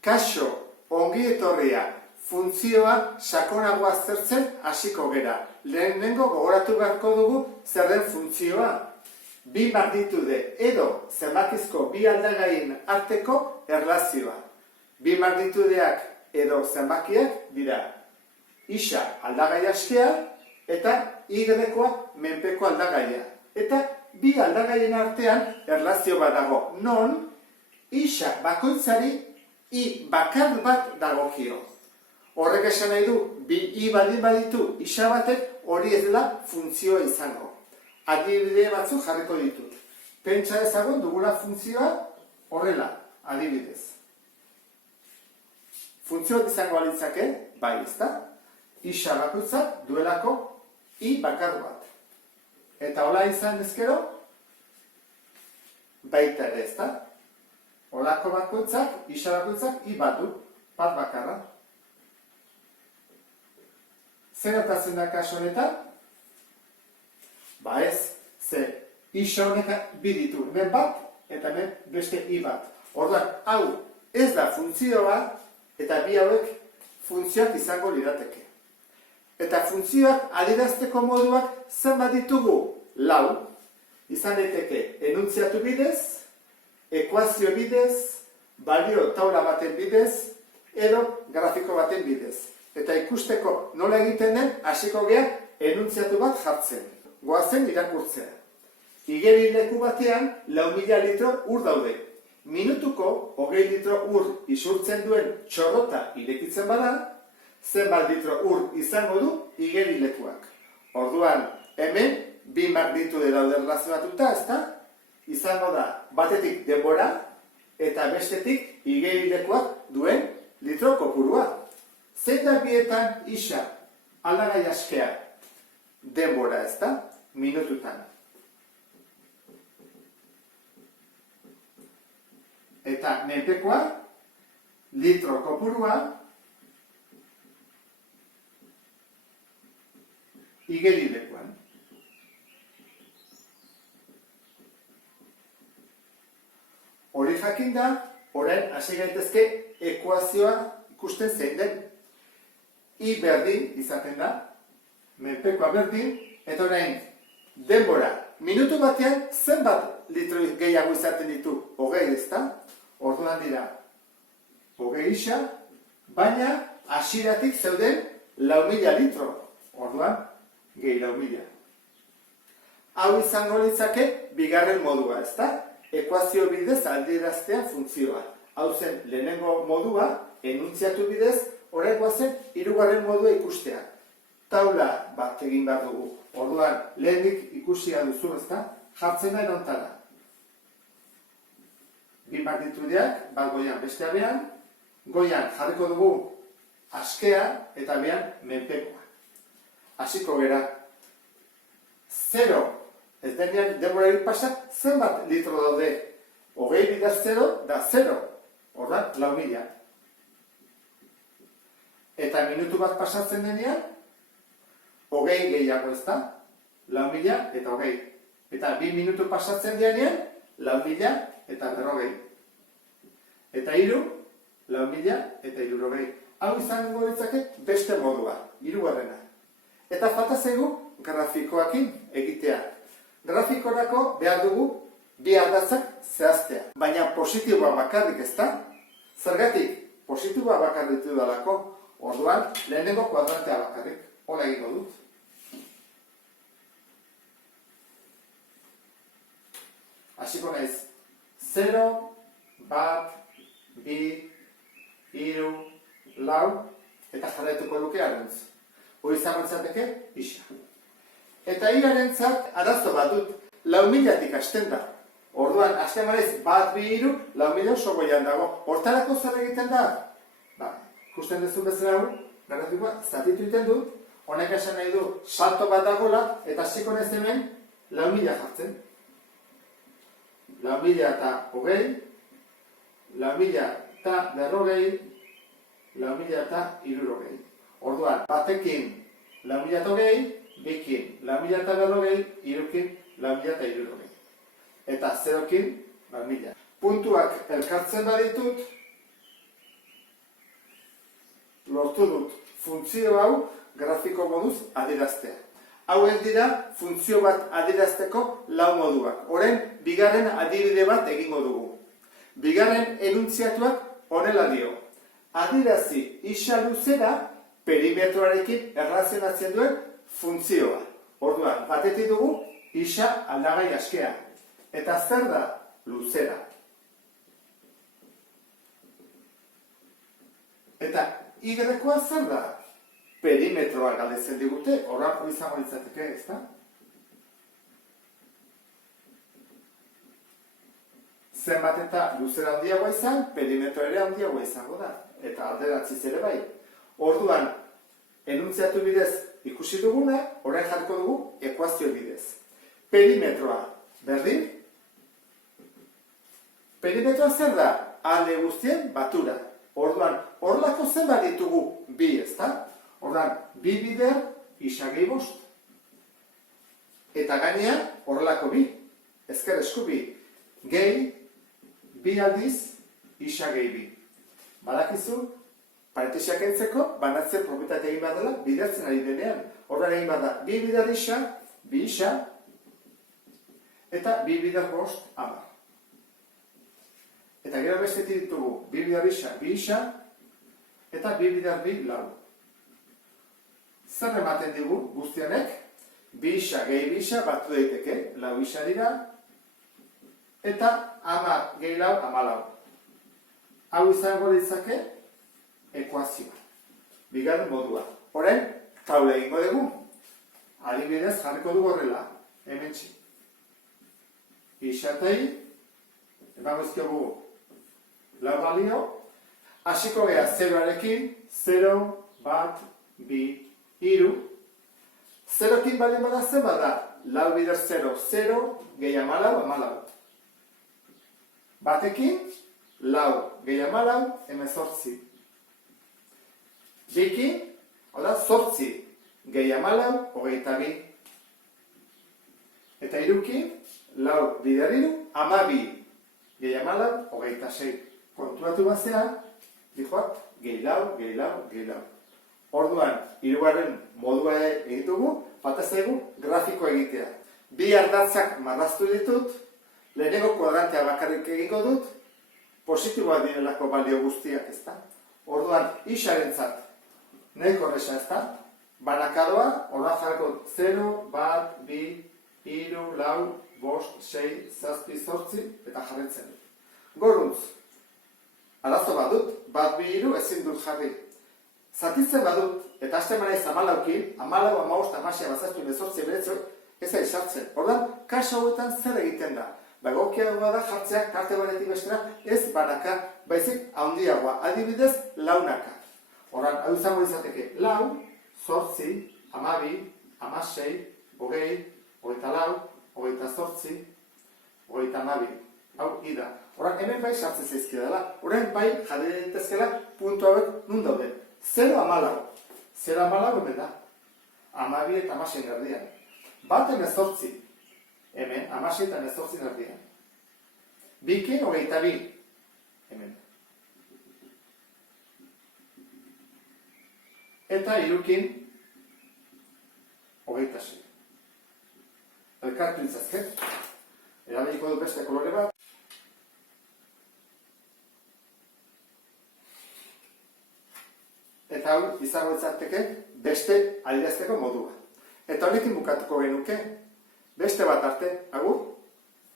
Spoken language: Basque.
Kaixo, ongi etorria, funtzioa sakonagoa aztertzen hasiko gera. Lehenengo gogoratu beharko dugu zer den funtzioa. Bi magnitude edo zenbakizko bi aldagaien arteko erlazioa. Bi magnitudeak edo zenbakiak dira isa aldagai askea eta y-koa menpeko aldagaia. Eta bi aldagaien artean erlazio bat dago, non isa bakoitzari i bakar bat dagokio. Horrek esan nahi du, bi i baldin baditu isa batek hori ez dela funtzioa izango. Adibide batzuk jarriko ditut. Pentsa ezagun dugula funtzioa horrela, adibidez. Funtzioak izango alitzake, bai ezta, isa bakoitzak duelako i bakar bat. Eta hola izan ezkero, baita ere ezta. Holako bakoitzak, isa bakoitzak i bat du, bat bakarra. Zer gertatzen da kasu honetan? Ba ez, ze isa honek bi ditu, hemen bat eta hemen beste i bat. Orduan, hau ez da funtzioa eta bi hauek funtzioak izango lirateke. Eta funtzioak adierazteko moduak zenbat ditugu? Lau, izan daiteke enuntziatu bidez, ekuazio bidez, balio taula baten bidez, edo grafiko baten bidez. Eta ikusteko nola egiten den, hasiko gea enuntziatu bat jartzen. Goazen irakurtzea. Igeri leku batean 4.000 litro ur daude. Minutuko 20 litro ur isurtzen duen txorrota irekitzen bada, zenbat litro ur izango du igeri lekuak. Orduan, hemen, bi magnitude daude erlazionatuta, ezta? Izango da, batetik denbora eta bestetik igeri lekuak duen litro kopurua. Zein da bietan isa, aldagai askea, denbora, ezta? Minututan. Eta menpekoa, litro kopurua, igeri lekuan. Hori jakin da, orain hasi gaitezke ekuazioa ikusten zein den. I berdin izaten da, menpekoa berdin, eta orain denbora. Minutu batean zenbat litro gehiago izaten ditu? 20, ezta? Orduan dira 20 isa, baina hasieratik zeuden 4.000 litro. Orduan, gehi 4.000. Hau izango litzake bigarren modua, ezta? Ekuazio bidez adieraztea funtzioa. Hau zen lehenengo modua, enuntziatu bidez, orain goazen hirugarren modua ikustea. Taula bat egin behar dugu. Orduan, lehenik ikusia duzu, ezta? Jartzen da enontara. Bi magnitudeak, bat goian bestea behan, goian jarriko dugu askea eta behan menpekoa. Hasiko gera. 0, ez denean denborarik pasa, zenbat litro daude? 20 bidaz 0 da 0. Orduan, 4.000. Eta minutu bat pasatzen denean, 20 gehiago, ezta? 4.000 eta 20. Eta 2 minutu pasatzen denean, 4.000 eta 40. Eta 3, 4.000 eta 60. Hau izango ditzake beste modua, hirugarrena. Eta falta zaigu grafikoakin egitea. Grafikorako behar dugu bi ardatzak zehaztea. Baina positiboa bakarrik, ezta? Zergatik positiboa bakarrik dudalako, orduan lehenengo kuadrantea bakarrik. Hola egingo dut. Hasiko naiz 0, 1, 2, 3, 4, eta jarraituko luke harentz. Hori izango litzateke isa. Eta irarentzat arazo bat dut, 4.000-tik hasten da. Orduan, hasten marez, 1, 2, 3, 4.000 oso goian dago. Hortarako zer egiten da? Ba, ikusten duzu bezala hau, grafikoa zatitu egiten dut, honek esan nahi du salto bat dagoela, eta hasiko naiz hemen 4.000 jartzen. 4.000 eta 20, 4.000 eta 40, 4.000 eta 60. Orduan, batekin 4.000 eta 20, bikin 4.000 eta 40, irukin 4.000 eta 60. Eta zerokin 4.000. Puntuak elkartzen baditut, lortu dut funtzio hau grafiko moduz adieraztea. Hauek dira funtzio bat adierazteko lau moduak. Orain, bigarren adibide bat egingo dugu. Bigarren enuntziatuak honela dio. Adierazi isa luzera perimetroarekin erlazionatzen duen funtzioa. Orduan, batetik dugu isa aldagai askea. Eta zer da luzera? Eta y-koa zer da? Perimetroa galdetzen digute, horrako izango litzateke, ezta? Zenbat eta luzera handiagoa izan, perimetro ere handiagoa izango da. Eta alderantziz ere bai. Orduan, enuntziatu bidez ikusi duguna, orain jarriko dugu ekuazio bidez. Perimetroa berdin. Perimetroa zer da? Alde guztien batura. Orduan, horlako zenbat ditugu bi, ezta? Orduan, bi bider, isa gehi bost. Eta gainean, horrelako bi, ezker esku bi, gehi, bi aldiz, isa gehi bi. Badakizu, parentesiak entzeko, banatze propietatea egin bat dela, bidertzen ari denean. Orduan egin bat da, bi bider isa, bi isa, eta bi bider bost, hamar. Eta gero bestetik ditugu, bi bider isa, bi isa, eta bi bider bi lau. Zer ematen digu guztionek, bi isa gehi bi isa batu daiteke, lau isa dira, eta 10 gehi lau, 14. Hau izango litzake ekuazioa. Bigarren modua. Orain, taula egingo dugu. Adibidez jarriko dugu horrela. Hementsi. Isatei, emango izkiogu lau balio, hasiko gea 0arekin, 0, bat, bi, iru. 0kin balien bada zen bada, lau bider 0, 0, gehi 14, 14. Batekin, lau, gehi 14, 18. Bikin, hau 8, gehi 14, 22. Eta irukin, lau bider iru, 12, gehi 14, 26. Konturatu bazea, dihoat, gehi lau, gehi lau, gehi lau. Orduan, hirugarren modua egitugu, bat zaigu grafiko egitea. Bi ardatzak marraztu ditut, lehenengo kuadrantea bakarrik egingo dut, positiboak direlako balio guztiak, ezta? Orduan, isarentzat, nahiko horreza, ezta? Banakadoa, orduan jarriko 0, bat, bi, iru, lau, bost, 6, 7, 8, eta jarretzen dut. Goruntz, arazo badut, bat, bi, iru, ezin dut jarri. Zatitzen badut, eta hasten manaiz 14, 14, 15, 16, 17, 18, 19, ez da izartzen. Ordan, kasu hauetan zer egiten da? Egokiagoa da jartzeak karte baretik bestera ez banaka, baizik handiagoa. Adibidez, launaka. Ordan, hau izango izateke, lau, 8, 12, 16, 20, 24, 28, 12. Hau, ida. Ordan, hemen bai sartzen zaizkida dela. Orain bai jarri daitezkela puntu hauek nun daude. 0, 14. 0, 14 hemen da. 12 eta 16 erdian. Bat 18. Hemen, 16 eta 18 erdian. Bikin 22. Hemen. Eta irukin 26. Elkartu itzazket. Erabiliko dut beste kolore bat. Eta hau izango izateke beste adierazteko modua. Eta honekin bukatuko genuke, beste bat arte, agur!